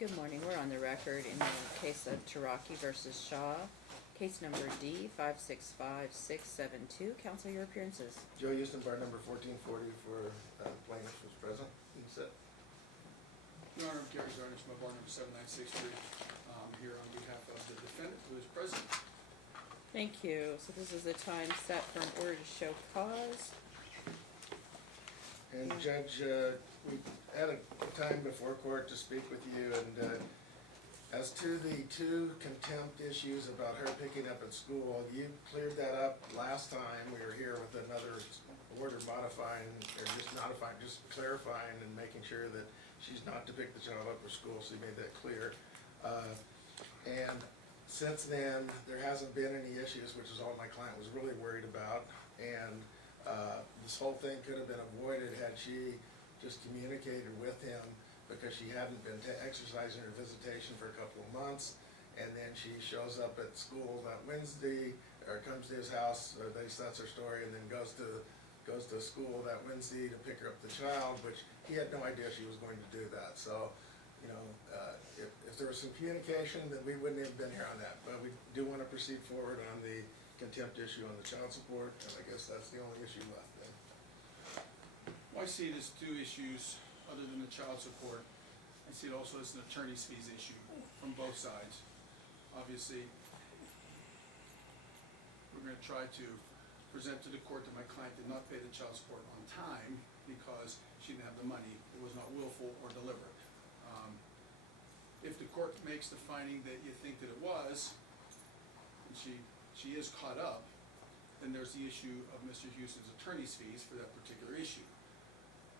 Good morning. We're on the record in the case of Taraki versus Shaw. Case number D565672. Counsel, your appearances. Joe Houston, bar number 1440 for plaintiff was present. He said. Your Honor, I'm Gary Zarnish, my bar number 7963. I'm here on behalf of the defendant who is present. Thank you. So this is the time set for an order to show cause. And Judge, we had a time before court to speak with you, and as to the two contempt issues about her picking up at school, you cleared that up last time. We were here with another order modifying, or just clarifying and making sure that she's not to pick the child up at school, so you made that clear. And since then, there hasn't been any issues, which is all my client was really worried about, and this whole thing could have been avoided had she just communicated with him, because she hadn't been exercising her visitation for a couple of months, and then she shows up at school that Wednesday, or comes to his house, or that's her story, and then goes to school that Wednesday to pick her up the child, which he had no idea she was going to do that. So, you know, if there was some communication, then we wouldn't have been here on that. But we do want to proceed forward on the contempt issue on the child support, and I guess that's the only issue left then. Well, I see it as two issues other than the child support. I see it also as an attorney's fees issue from both sides. Obviously, we're going to try to present to the court that my client did not pay the child support on time because she didn't have the money. It was not willful or deliberate. If the court makes the finding that you think that it was, and she is caught up, then there's the issue of Mr. Hughes' attorney's fees for that particular issue.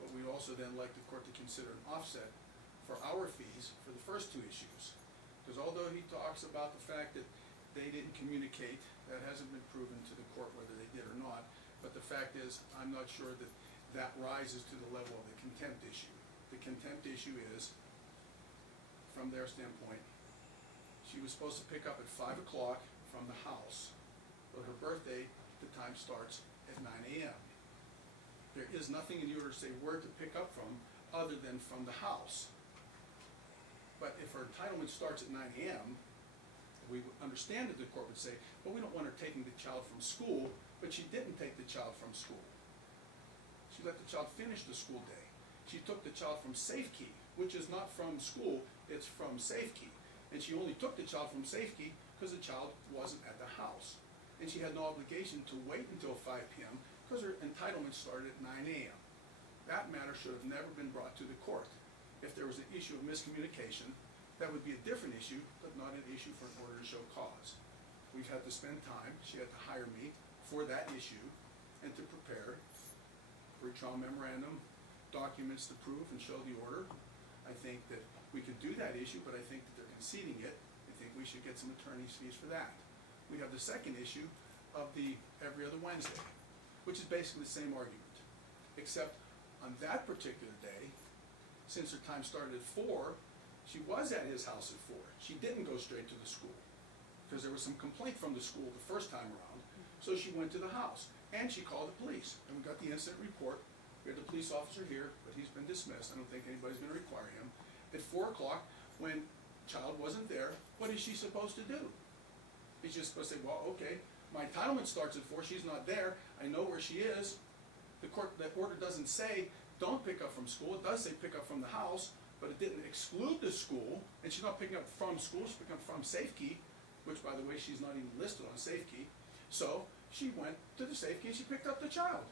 But we also then like the court to consider an offset for our fees for the first two issues. Because although he talks about the fact that they didn't communicate, that hasn't been proven to the court whether they did or not, but the fact is, I'm not sure that that rises to the level of the contempt issue. The contempt issue is, from their standpoint, she was supposed to pick up at 5 o'clock from the house, but her birthday, the time starts at 9 a.m. There is nothing in the order to say where to pick up from other than from the house. But if her entitlement starts at 9 a.m., we understand that the court would say, well, we don't want her taking the child from school, but she didn't take the child from school. She let the child finish the school day. She took the child from Safekey, which is not from school, it's from Safekey. And she only took the child from Safekey because the child wasn't at the house. And she had no obligation to wait until 5 p.m. because her entitlement started at 9 a.m. That matter should have never been brought to the court. If there was an issue of miscommunication, that would be a different issue, but not an issue for an order to show cause. We've had to spend time, she had to hire me for that issue, and to prepare pre-trial memorandum, documents to prove and show the order. I think that we could do that issue, but I think that they're conceding it. I think we should get some attorney's fees for that. We have the second issue of the every other Wednesday, which is basically the same argument, except on that particular day, since her time started at 4, she was at his house at 4. She didn't go straight to the school because there was some complaint from the school the first time around. So she went to the house and she called the police, and we got the incident report. We had the police officer here, but he's been dismissed. I don't think anybody's going to require him. At 4 o'clock, when child wasn't there, what is she supposed to do? He's just supposed to say, well, okay, my entitlement starts at 4, she's not there, I know where she is. The court, that order doesn't say don't pick up from school, it does say pick up from the house, but it didn't exclude the school, and she's not picking up from school, she's picking up from Safekey, which by the way, she's not even listed on Safekey. So she went to the Safekey and she picked up the child.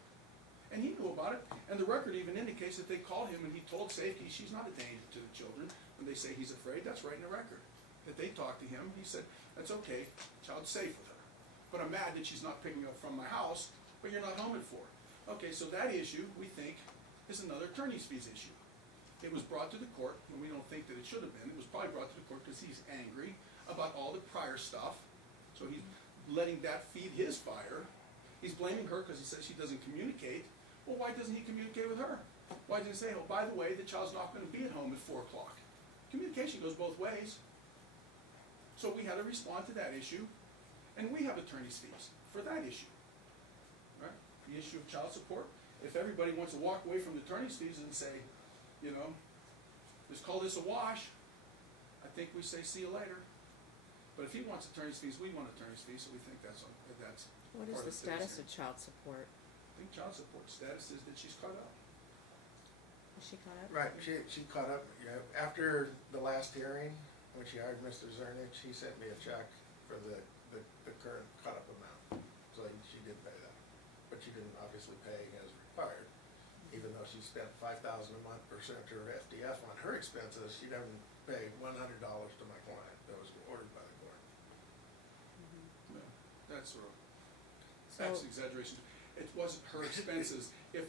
And he knew about it, and the record even indicates that they called him and he told Safekey she's not a danger to the children. When they say he's afraid, that's right in the record. That they talked to him, he said, that's okay, child's safe with her. But I'm mad that she's not picking up from my house, but you're not home at 4. Okay, so that issue, we think, is another attorney's fees issue. It was brought to the court, and we don't think that it should have been. It was probably brought to the court because he's angry about all the prior stuff. So he's letting that feed his fire. He's blaming her because he says she doesn't communicate. Well, why doesn't he communicate with her? Why doesn't he say, oh, by the way, the child's not going to be at home at 4 o'clock? Communication goes both ways. So we had to respond to that issue, and we have attorney's fees for that issue. Right? The issue of child support. If everybody wants to walk away from the attorney's fees and say, you know, let's call this a wash, I think we say, see you later. But if he wants attorney's fees, we want attorney's fees, so we think that's What is part the of status today's of child support? I think child support status is that she's caught up. Is she caught up? Right, she caught up, you know, after the last hearing, when she hired Mr. Zernick, she sent me a check for the current caught up amount. So she did pay that, but she didn't obviously pay as required. Even though she spent $5,000 a month percent to her FDF on her expenses, she didn't pay $100 to my client that was ordered by the court. Yeah, that's sort of, So- that's exaggeration. It wasn't her expenses. If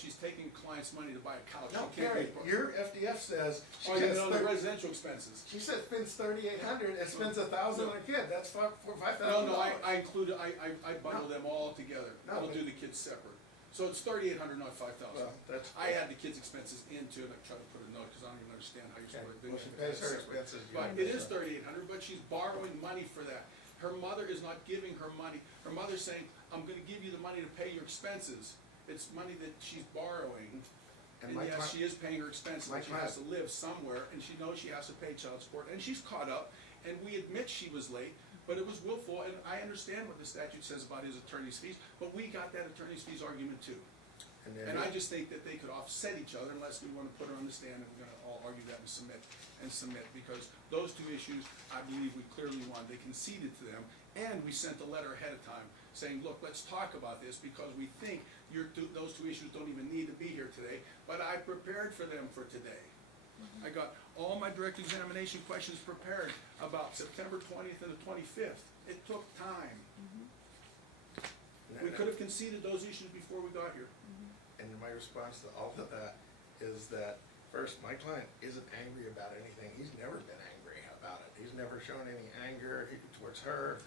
she's taking client's money to buy a couch, No, she can't Gary, pay. your FDF says she Oh, you has know, the residential expenses. she said spends $3,800 and spends $1,000 on a kid. That's $5,000. No, I included, I bundle them all together. No, I'll but- do the kids separate. So it's 3,800, not 5,000. Well, that's. I add the kids' expenses into it. I try to put a note, because I don't even understand how you're Okay, supposed to do well, that. she pays her Separate. expenses. But it is 3,800, but she's borrowing money for that. Her mother is not giving her money. Her mother's saying, I'm gonna give you the money to pay your expenses. It's money that she's borrowing. And And my yes, client- she is paying her expenses, my and she has to live somewhere, and she knows she has to pay child support, and she's caught up, and we admit she was late, but it was willful, and I understand what the statute says about his attorney's fees, but we got that attorney's fees argument too. then And I just think that they could offset each other unless we wanna put her on the stand, and we're gonna all argue that and submit, because those two issues, I believe we clearly won. They conceded to them, and we sent a letter ahead of time saying, look, let's talk about this, because we think those two issues don't even need to be here today, but I prepared for them for today. I got all my direct examination questions prepared about September 20th and the 25th. It took time. We could have conceded those issues before we got here. And my response to all of that is that, first, my client isn't angry about anything. He's never been angry about it. He's never shown any anger towards her,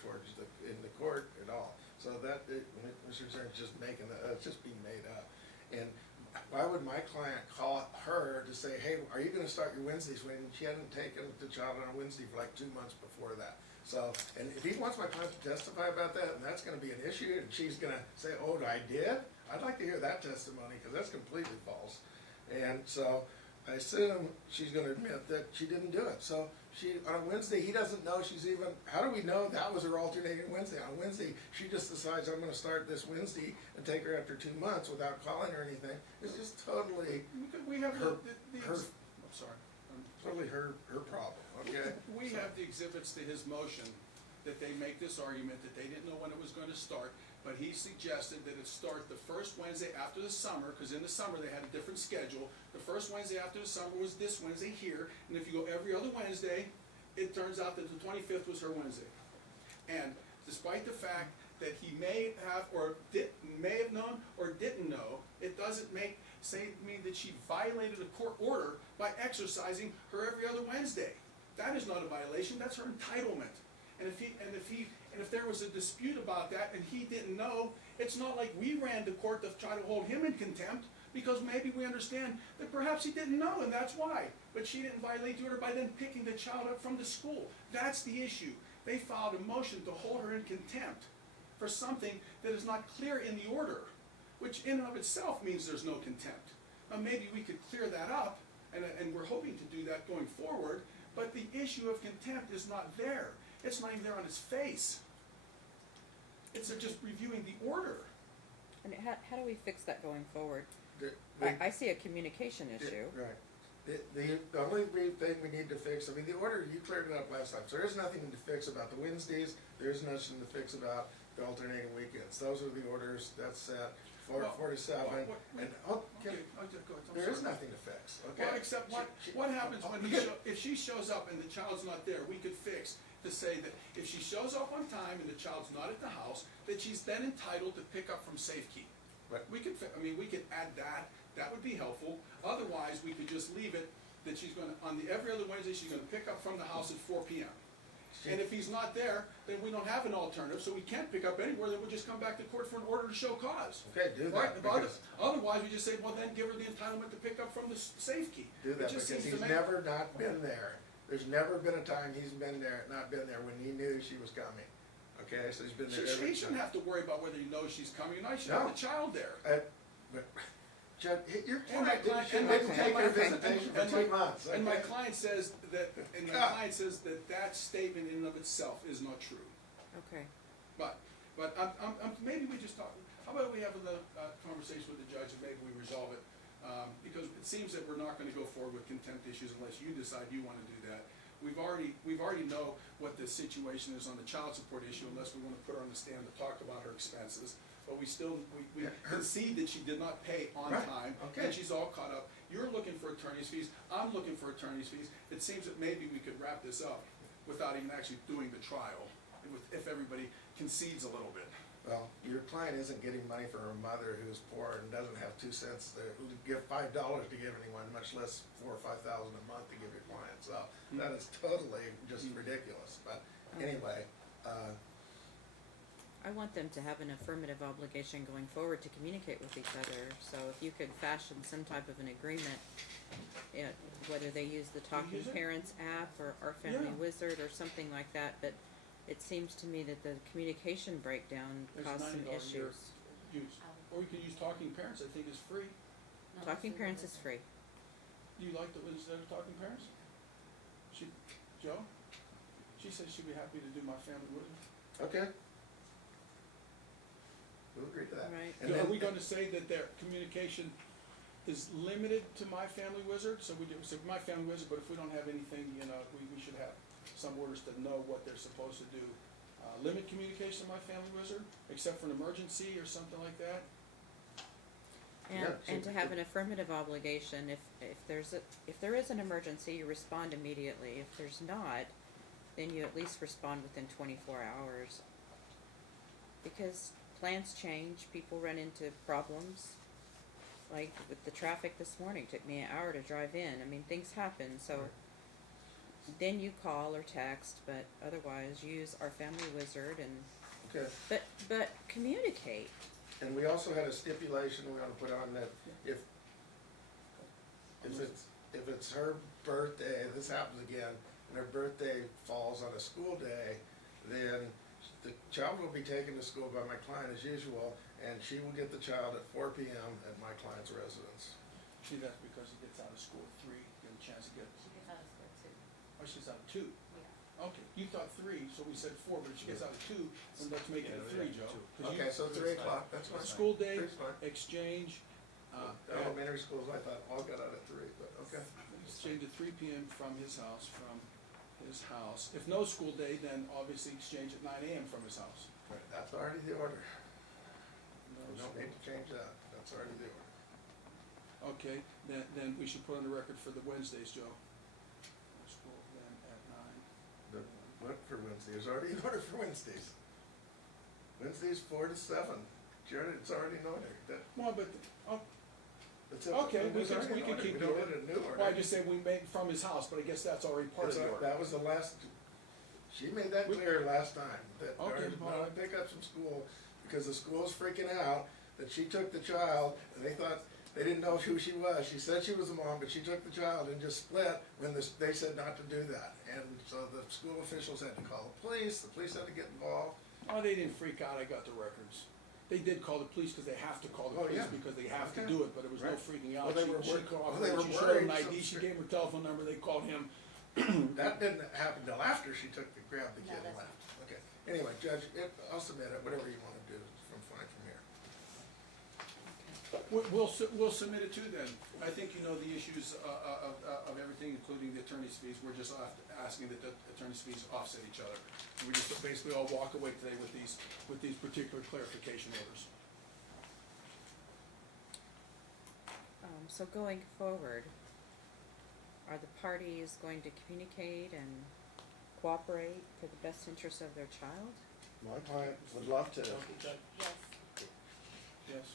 in the court at all. So Mr. Zern's just making that, it's just being made up. And why would my client call her to say, hey, are you gonna start your Wednesdays, when she hadn't taken the child on a Wednesday for like 2 months before that? So, and if he wants my client to testify about that, and that's gonna be an issue, and she's gonna say, oh, I did? I'd like to hear that testimony, because that's completely false. And so, I assume she's gonna admit that she didn't do it. So, on a Wednesday, he doesn't know she's even, how do we know that was her alternating Wednesday? On Wednesday, she just decides, I'm gonna start this Wednesday and take her after 2 months without calling or anything. It's just totally, We have Her- I'm sorry. totally her problem, okay? We have the exhibits to his motion that they make this argument that they didn't know when it was gonna start, but he suggested that it start the first Wednesday after the summer, because in the summer they had a different schedule. The first Wednesday after the summer was this Wednesday here, and if you go every other Wednesday, it turns out that the 25th was her Wednesday. And despite the fact that he may have known or didn't know, it doesn't say to me that she violated a court order by exercising her every other Wednesday. That is not a violation, that's her entitlement. And if there was a dispute about that and he didn't know, it's not like we ran to court to try to hold him in contempt, because maybe we understand that perhaps he didn't know and that's why. But she didn't violate the order by then picking the child up from the school. That's the issue. They filed a motion to hold her in contempt for something that is not clear in the order, which in and of itself means there's no contempt. Now maybe we could clear that up, and we're hoping to do that going forward, but the issue of contempt is not there. It's not even there on its face. It's just reviewing the order. And how do we fix that going forward? The- I see a communication issue. Right. The only thing we need to fix, I mean, the order, you cleared it up last time, so there's nothing to fix about the Wednesdays, there's nothing to fix about the alternating weekends. Those are the orders, that's set, 4 to 7, and, Okay, go ahead, I'm there is sorry. nothing to fix, okay? Well, except what happens when if she shows up and the child's not there, we could fix to say that if she shows up on time and the child's not at the house, that she's then entitled to pick up from safekeeping. Right. We could add that would be helpful. Otherwise, we could just leave it that she's gonna, every other Wednesday, she's gonna pick up from the house at 4 p.m. And if he's not there, then we don't have an alternative, so we can't pick up anywhere, then we'll just come back to court for an order to show cause. Okay, do Right, that, but because, otherwise, we just say, well, then give her the entitlement to pick up from the safekey. do that, It just because seems to he's make- never not been there. There's never been a time he's not been there when he knew she was coming, okay? So he's been there every He shouldn't time. have to worry about whether he knows she's coming or not, he should No. have the child there. But Judge, your And my client client- didn't and take my- your okay. visitation for And 2 my- months. And my okay? client says that, that statement in and of itself is not true. Okay. But maybe we just talk, how about we have another conversation with the judge and maybe we resolve it? Because it seems that we're not gonna go forward with contempt issues unless you decide you wanna do that. We've already know what the situation is on the child support issue unless we wanna put her on the stand to talk about her expenses. But we Yeah, her- concede that she did not pay on Right, time, okay. and she's all caught up. You're looking for attorney's fees, I'm looking for attorney's fees. It seems that maybe we could wrap this up without even actually doing the trial, if everybody concedes a little bit. Well, your client isn't getting money for her mother who's poor and doesn't have 2 cents to give $5 to give anyone, much less 4 or 5,000 a month to give your client. So that is totally just ridiculous. But anyway, I want them to have an affirmative obligation going forward to communicate with each other, so if you could fashion some type of an agreement, whether they use the Talking Use it? Parents app or Our Family Yeah. Wizard or something like that, but it seems to me that the communication breakdown There's caused some $90 a year issues. use. Or we could use Talking Parents, I think is free. Talking Parents is free. Do you like the, instead of Talking Parents? Joe? She said she'd be happy to do My Family Wizard. okay. We'll agree to that. Right. And Are then- we gonna say that their communication is limited to My Family Wizard? So we do, so My Family Wizard, but if we don't have anything, we should have some orders to know what they're supposed to do. Limit communication to My Family Wizard, except for an emergency or something like that? And, Yeah, and so- to have an affirmative obligation, if there is an emergency, you respond immediately. If there's not, then you at least respond within 24 hours. Because plans change, people run into problems. Like with the traffic this morning, took me an hour to drive in. I mean, things happen, so then you call or text, but otherwise use Our Family Wizard and, Okay. but communicate. And we also had a stipulation we want to put on that if it's her birthday, this happens again, and her birthday falls on a school day, then the child will be taken to school by my client as usual, and she will get the child at 4 p.m. at my client's residence. See, that's because he gets out of school at 3, get a chance to get, She gets out of school too. oh, she's out at 2. Yeah. Okay, you thought 3, so we said 4, but if she gets out at 2, then let's make it a 3, Joe. 'Cause you- Okay, so 3 o'clock, that's fine. School day, 3's fine. exchange, Elementary schools, I thought all got out at 3, but okay. exchange at 3 p.m. from his house. If no school day, then obviously exchange at 9 a.m. from his house. Right, that's already the order. No We don't school. need to change that, that's already the order. Okay, then we should put on the record for the Wednesdays, Joe. School then at 9. What for Wednesday? There's already an order for Wednesdays. Wednesdays 4 to 7. Jared, it's already an order. Well, but, oh, That's it. okay, we It's already could an order. keep We the don't order. need a new order. Well, I just said we made from his house, but I guess that's already part of the order. That was the last, she made that clear last time, that Okay, there's all not a right. pickups from school, because the school's freaking out, that she took the child, and they thought, they didn't know who she was. She said she was a mom, but she took the child and just split when they said not to do that. And so the school officials had to call the police had to get involved. Oh, they didn't freak out, I got the records. They did call the police because they have to call the Oh, police yeah. because they have to Okay. do it, but it was no Right. freaking Well, out. they were She worried- cooperated. well, they were She showed him an worried, ID, so- she gave him her telephone number, they called him. That didn't happen till after she grabbed the No, kid and that's- left. Okay, anyway, Judge, I'll submit it, whatever you wanna do, from fine from here. We'll submit it too then. I think you know the issues of everything, including the attorney's fees. We're just asking that the attorney's fees offset each other. And we just basically all walk away today with these particular clarification orders. So going forward, are the parties going to communicate and cooperate for the best interest of their child? My client would love to, Yes. Yes.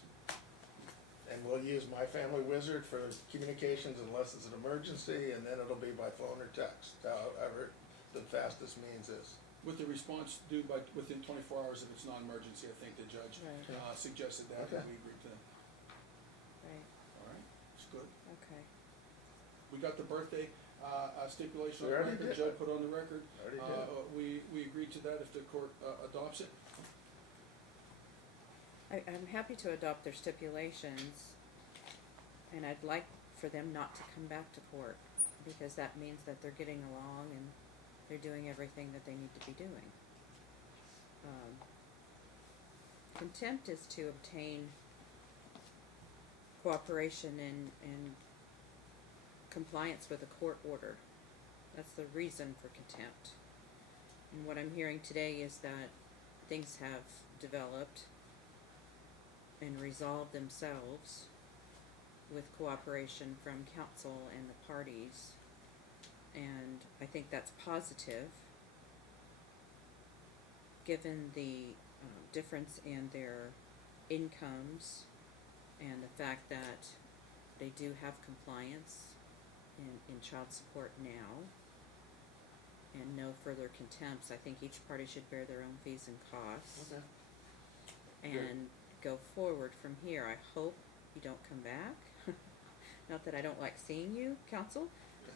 and we'll use My Family Wizard for communications unless it's an emergency, and then it'll be by phone or text, however the fastest means is. With the response due within 24 hours if it's non-emergency, I think the judge Right. suggested that, Okay. and we agreed to that. Right, All right, it's good. okay. We got the birthday stipulation on We the already record, did. Judge put on the record. Already We agreed to that if the court adopts it. I'm happy to adopt their stipulations. And I'd like for them not to come back to court, because that means that they're getting along and they're doing everything that they need to be doing. Contempt is to obtain cooperation and compliance with a court order. That's the reason for contempt. And what I'm hearing today is that things have developed and resolved themselves with cooperation from counsel and the parties, and I think that's positive, given the difference in their incomes and the fact that they do have compliance in child support now and no further contempts. I think each party should bear their own fees and costs. Okay. And go forward from here. I hope you don't come back. Not that I don't like seeing you, counsel,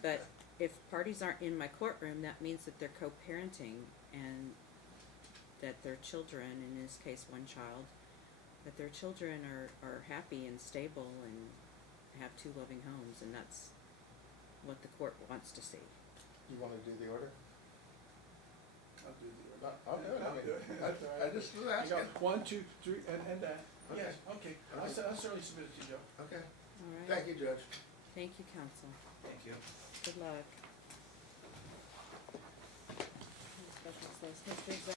but if parties aren't in my courtroom, that means that they're co-parenting and that their children, in this case one child, that their children are happy and stable and have two loving homes, and that's what the court wants to see. You wanna do the order? I'll do the order. I'll do it. I mean, I just was I asking. got 1, 2, 3, and that. Okay. Yes, okay. I'll certainly submit it to you, Joe. Okay, All right? thank you, Judge. Thank you, counsel. Thank you. Good luck. Special case history.